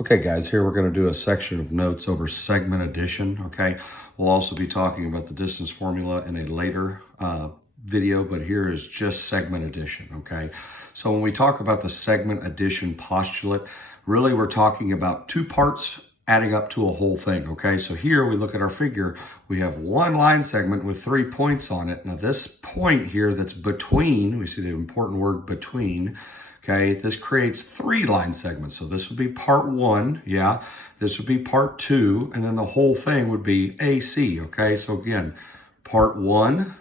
Okay, guys, here we're going to do a section of notes over segment addition, okay? We'll also be talking about the distance formula in a later video, but here is just segment addition, okay? So when we talk about the segment addition postulate, really we're talking about two parts adding up to a whole thing, okay? So here we look at our figure, we have one line segment with 3 points on it. Now this point here that's between, we see the important word between, okay, this creates 3 line segments. So this would be part 1, yeah. This would be part 2, and then the whole thing would be AC, okay? So again, part 1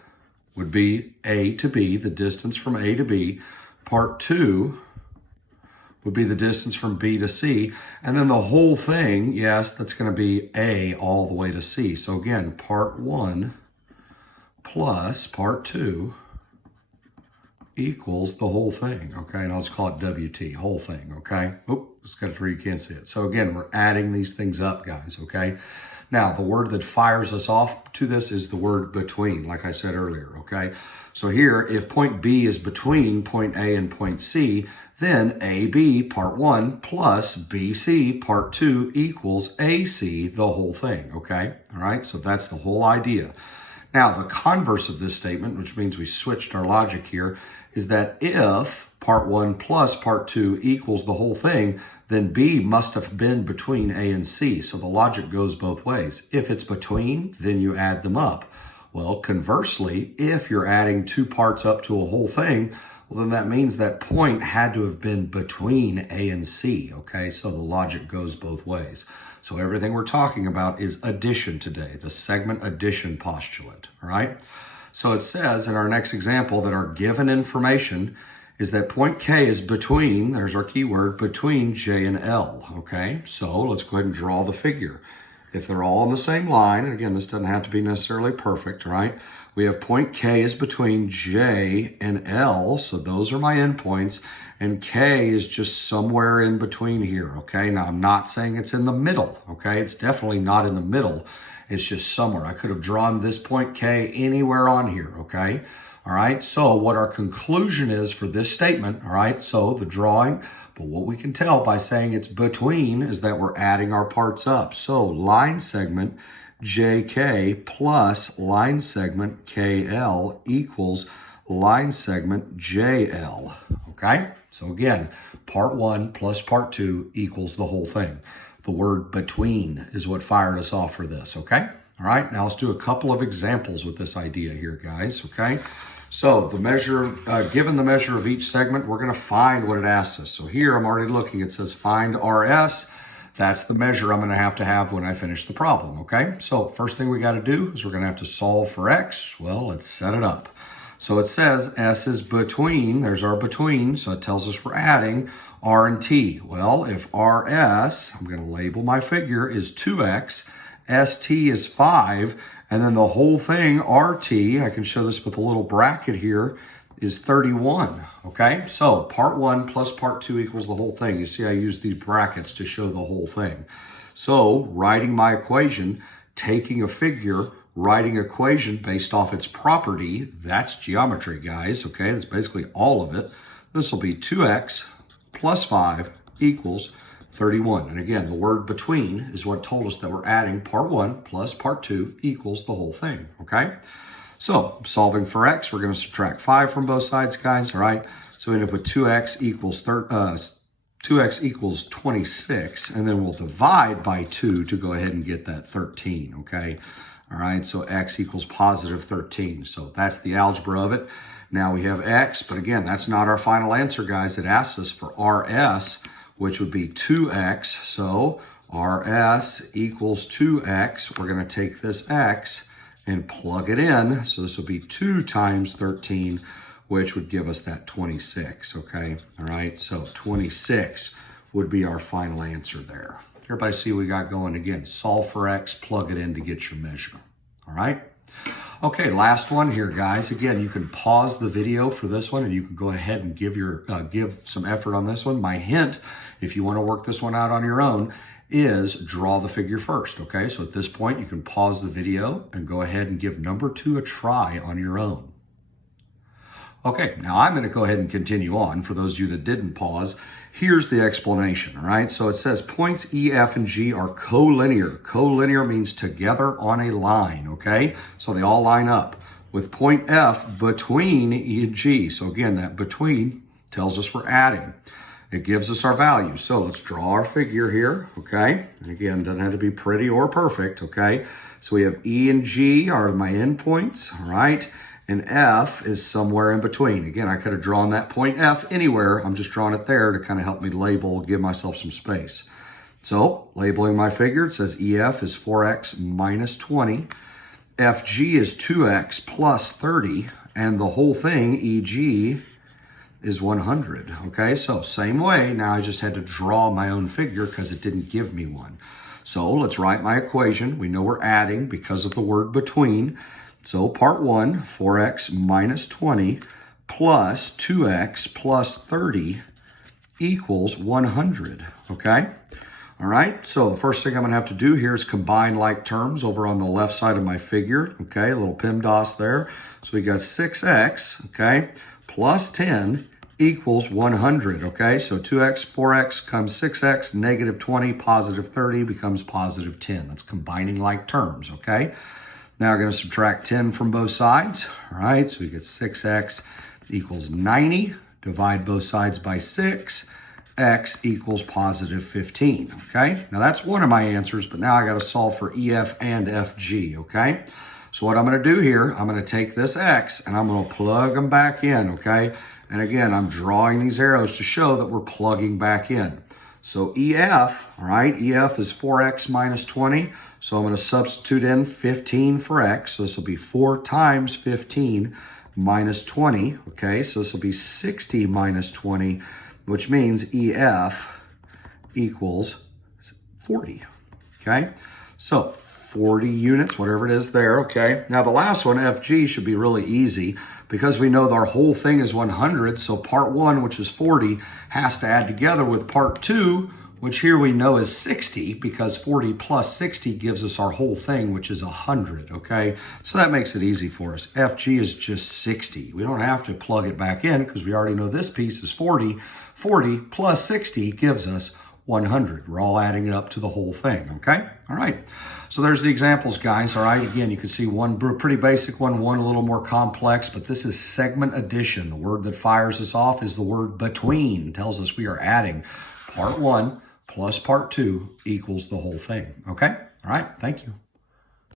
would be A to B, the distance from A to B. Part 2 would be the distance from B to C. And then the whole thing, yes, that's going to be A all the way to C. So again, part 1 plus part 2 equals the whole thing, okay? And I'll just call it WT, whole thing, okay? Oop, just got it where you can't see it. So again, we're adding these things up, guys, okay? Now, the word that fires us off to this is the word between, like I said earlier, okay? So here, if point B is between point A and point C, then AB, part 1, plus BC, part 2, equals AC, the whole thing, okay? All right, so that's the whole idea. Now, the converse of this statement, which means we switched our logic here, is that if part 1 plus part 2 equals the whole thing, then B must have been between A and C. So the logic goes both ways. If it's between, then you add them up. Well, conversely, if you're adding 2 parts up to a whole thing, well, then that means that point had to have been between A and C, okay? So the logic goes both ways. So everything we're talking about is addition today, the segment addition postulate, all right? So it says in our next example that our given information is that point K is between, there's our keyword, between J and L, okay? So let's go ahead and draw the figure. If they're all on the same line, and again, this doesn't have to be necessarily perfect, right? We have point K is between J and L, so those are my endpoints, and K is just somewhere in between here, okay? Now, I'm not saying it's in the middle, okay? It's definitely not in the middle. It's just somewhere. I could have drawn this point K anywhere on here, okay? All right, so what our conclusion is for this statement, all right, so the drawing, but what we can tell by saying it's between is that we're adding our parts up. So line segment JK plus line segment KL equals line segment JL, okay? So again, part 1 plus part 2 equals the whole thing. The word between is what fired us off for this, okay? All right, now let's do a couple of examples with this idea here, guys, okay? So the measure, given the measure of each segment, we're going to find what it asks us. So here I'm already looking, it says find RS. That's the measure I'm going to have when I finish the problem, okay? So first thing we got to do is we're going to have to solve for X. Well, let's set it up. So it says S is between, there's our between, so it tells us we're adding R and T. Well, if RS, I'm going to label my figure, is 2X, ST is 5, and then the whole thing, RT, I can show this with a little bracket here, is 31, okay? So part 1 plus part 2 equals the whole thing. You see I use these brackets to show the whole thing. So writing my equation, taking a figure, writing equation based off its property, that's geometry, guys, okay? That's basically all of it. This will be 2x plus 5 equals 31. And again, the word between is what told us that we're adding part 1 plus part 2 equals the whole thing, okay? So solving for x, we're going to subtract 5 from both sides, guys, all right? So we end up with 2x equals 26, and then we'll divide by 2 to go ahead and get that 13, okay? All right, so x equals positive 13. So that's the algebra of it. Now we have x, but again, that's not our final answer, guys. It asks us for rs, which would be 2x. So rs equals 2x. We're going to take this x and plug it in. So this will be 2 times 13, which would give us that 26, okay? All right, so 26 would be our final answer there. Everybody see what we got going? Again, solve for x, plug it in to get your measure, all right? Okay, last one here, guys. Again, you can pause the video for this one and you can go ahead and give some effort on this one. My hint, if you want to work this one out on your own, is draw the figure first, okay? So at this point, you can pause the video and go ahead and give number 2 a try on your own. Okay, now I'm going to go ahead and continue on. For those of you that didn't pause, Here's the explanation, all right? So it says points E, F, and G are collinear. Collinear means together on a line, okay? So they all line up with point F between E and G. So again, that between tells us we're adding. It gives us our value. So let's draw our figure here, okay? And again, doesn't have to be pretty or perfect, okay? So we have E and G are my endpoints, all right? And F is somewhere in between. Again, I could have drawn that point F anywhere. I'm just drawing it there to kind of help me label, give myself some space. So labeling my figure, it says EF is 4x minus 20. FG is 2x plus 30. And the whole thing, EG, is 100. Okay, so same way. Now I just had to draw my own figure because it didn't give me one. So let's write my equation. We know we're adding because of the word between. So part 1, 4x minus 20 plus 2x plus 30 equals 100, okay? All right, so the first thing I'm gonna have to do here is combine like terms over on the left side of my figure, okay? A little PEMDAS there. So we got 6x, okay, plus 10 equals 100, okay? So 2x, 4x becomes 6x, negative 20, positive 30 becomes positive 10. That's combining like terms, okay? Now we're going to subtract 10 from both sides, all right? So we get 6x equals 90. Divide both sides by 6. X equals positive 15, okay? Now that's one of my answers, but now I got to solve for EF and FG, okay? So what I'm going to do here, I'm going to take this X and I'm going to plug them back in, okay? And again, I'm drawing these arrows to show that we're plugging back in. So EF, all right, EF is 4x minus 20. So I'm going to substitute in 15 for x. So this will be 4 times 15 minus 20. Okay, so this will be 60 minus 20, which means EF equals 40. Okay, so 40 units, whatever it is there. Okay, now the last one, FG, should be really easy because we know our whole thing is 100. So part 1, which is 40, has to add together with part 2, which here we know is 60 because 40 plus 60 gives us our whole thing, which is 100, okay? So that makes it easy for us. FG is just 60. We don't have to plug it back in because we already know this piece is 40. 40 plus 60 gives us 100. We're all adding it up to the whole thing, okay? All right, so there's the examples, guys, all right? Again, you can see one pretty basic one a little more complex, but this is segment addition. The word that fires us off is the word between. It tells us we are adding part 1 plus part 2 equals the whole thing, okay? All right, thank you.